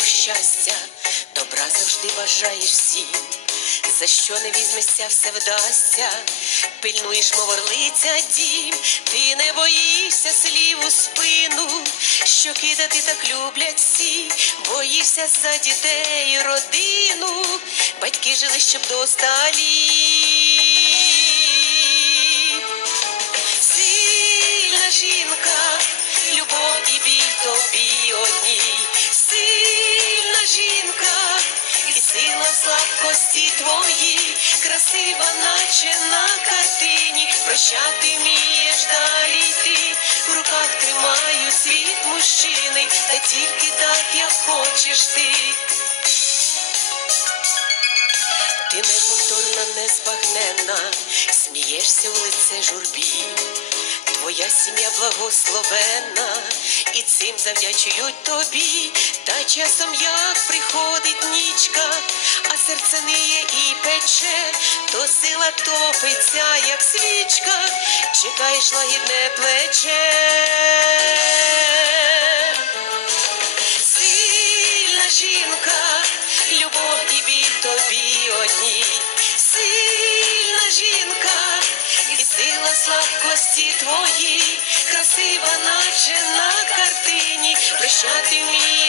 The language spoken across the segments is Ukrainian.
щастя, добра завжди бажаєш всім. За що не візьмешся, все вдасться, пильнуєш, мов орлиця дім, ти не боїшся слів у спину, що кидати так люблять всі, боїшся за дітей родину, батьки жили, щоб до сталі. Слабкості твої, красива, наче на картині, прощати вмієш далі йти, в руках тримаю світ мужчини, та тільки так, як хочеш ти. Ти неповторна, незбагненна, смієшся у лице журбі. Твоя сім'я благословенна, і цим завдячують тобі. Та часом як приходить нічка, а серце ниє і пече, то сила топиться, як свічка, чекаєш лагідне плече. Картині, прощати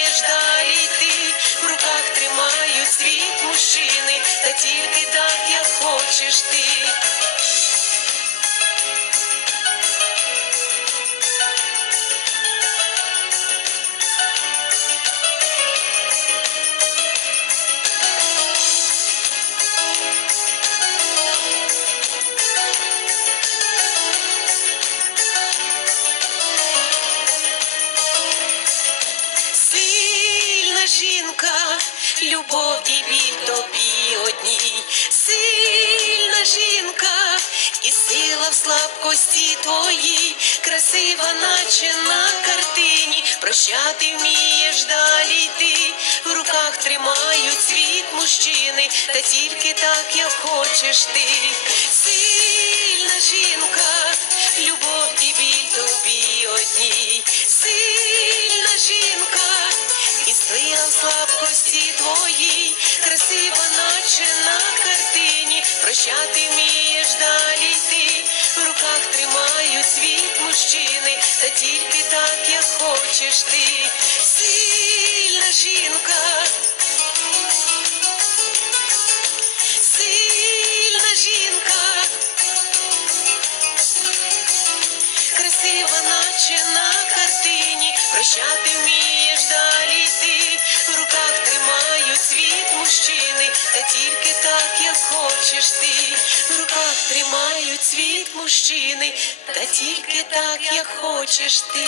любов і біль тобі одній. Сильна жінка, і сила в слабкості твоїй, красива, наче на картині, прощати вмієш далі йти, в руках тримають світ мужчини, та тільки так, як хочеш ти. Сильна жінка, любов слабкості твоїй, красива, наче на картині, прощати вмієш далі йти, в руках тримають світ мужчини, та тільки так, як хочеш ти, сильна жінка. Сильна жінка, красива, наче на картині, прощати вмієш світ мужчини, та тільки так, як хочеш ти.